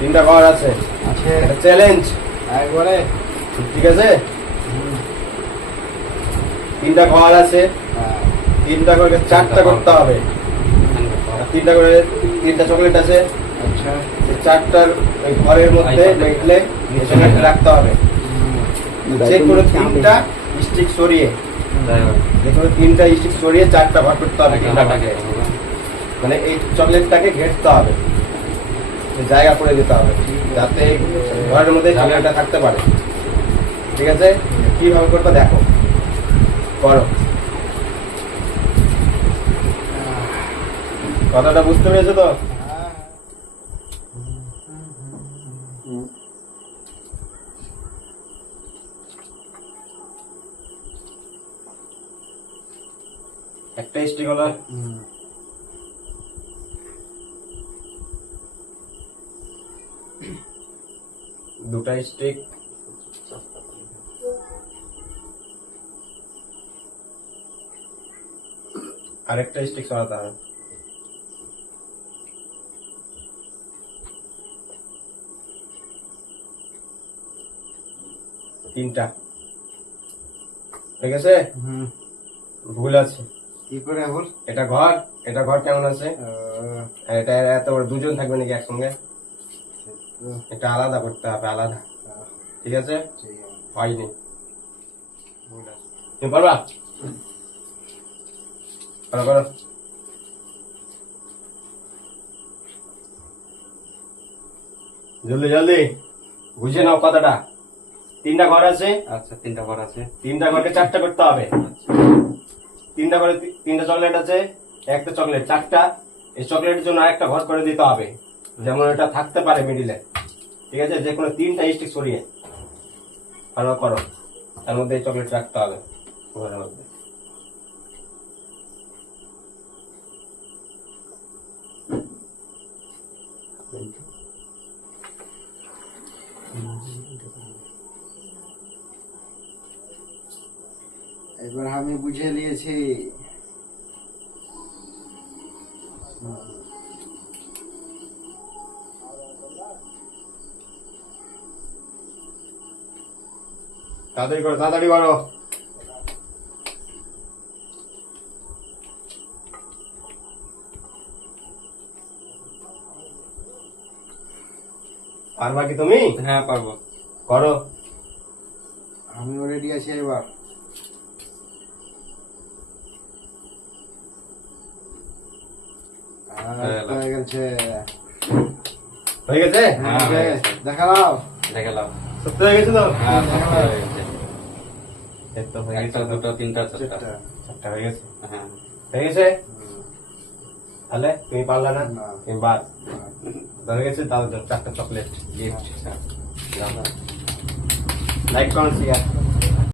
তিনটা ঘর আছে, চ্যালেঞ্জ একবারে, ঠিক আছে? তিনটা ঘর আছে, তিনটা করে চারটা করতে হবে। তিনটা করে তিনটা চকলেট আছে, আচ্ছা, চারটার ওই ঘরের মধ্যে রেখে রাখতে হবে। যে কোনো তিনটা স্টিক সরিয়ে, যে কোনো তিনটা স্টিক সরিয়ে চারটা ঘর করতে হবে। মানে এই চকলেটটাকে ঘেরতে হবে, জায়গা করে দিতে হবে যাতে ঘরের মধ্যে চকলেটটা থাকতে পারে। ঠিক আছে? কিভাবে করবে দেখো, করো। কথাটা বুঝতে পেরেছো তো? একটা স্টিক হলো, দুটা স্টিক, আরেকটা স্টিক সরাতে হবে। তিনটা, ঠিক আছে? ভুল আছে। কি করে ভুল? এটা ঘর, এটা ঘর কেমন আছে? এটা এত বড় দুজন থাকবে নাকি একসঙ্গে? এটা আলাদা করতে হবে, আলাদা। ঠিক আছে? হয়নি, তুমি পারবা? করো করো। জলদি জলদি বুঝে নাও কথাটা। তিনটা ঘর আছে, আচ্ছা, তিনটা ঘর আছে, তিনটা ঘরকে চারটা করতে হবে। তিনটা ঘরে তিনটা চকলেট আছে, একটা চকলেট চারটা, এই চকলেটের জন্য আরেকটা ঘর করে দিতে হবে, যেমন এটা থাকতে পারে মিডিলে। ঠিক আছে? যে কোনো তিনটা স্টিক সরিয়ে ভালো করো, তার মধ্যে এই চকলেট রাখতে হবে ঘরের মধ্যে। এবার আমি বুঝে নিয়েছি। তাড়াতাড়ি করো, তাড়াতাড়ি করো। পারবা কি তুমি? হ্যাঁ পারবো, করো। আমিও রেডি আছি এবার। হয়ে গেছে, হয়ে গেছে? দেখা নাও, দেখালাম। সত্যি হয়ে গেছে তো? হ্যাঁ হয়ে গেছে। এই তো হয়ে গেছে, একটা, দুটো, তিনটা, চারটা। চারটা হয়ে গেছে। হ্যাঁ হয়ে গেছে? তাহলে তুমি পারলা না, তুমি বাদ। হয়ে গেছে, তাহলে চারটা chocolate gift. Like comment share.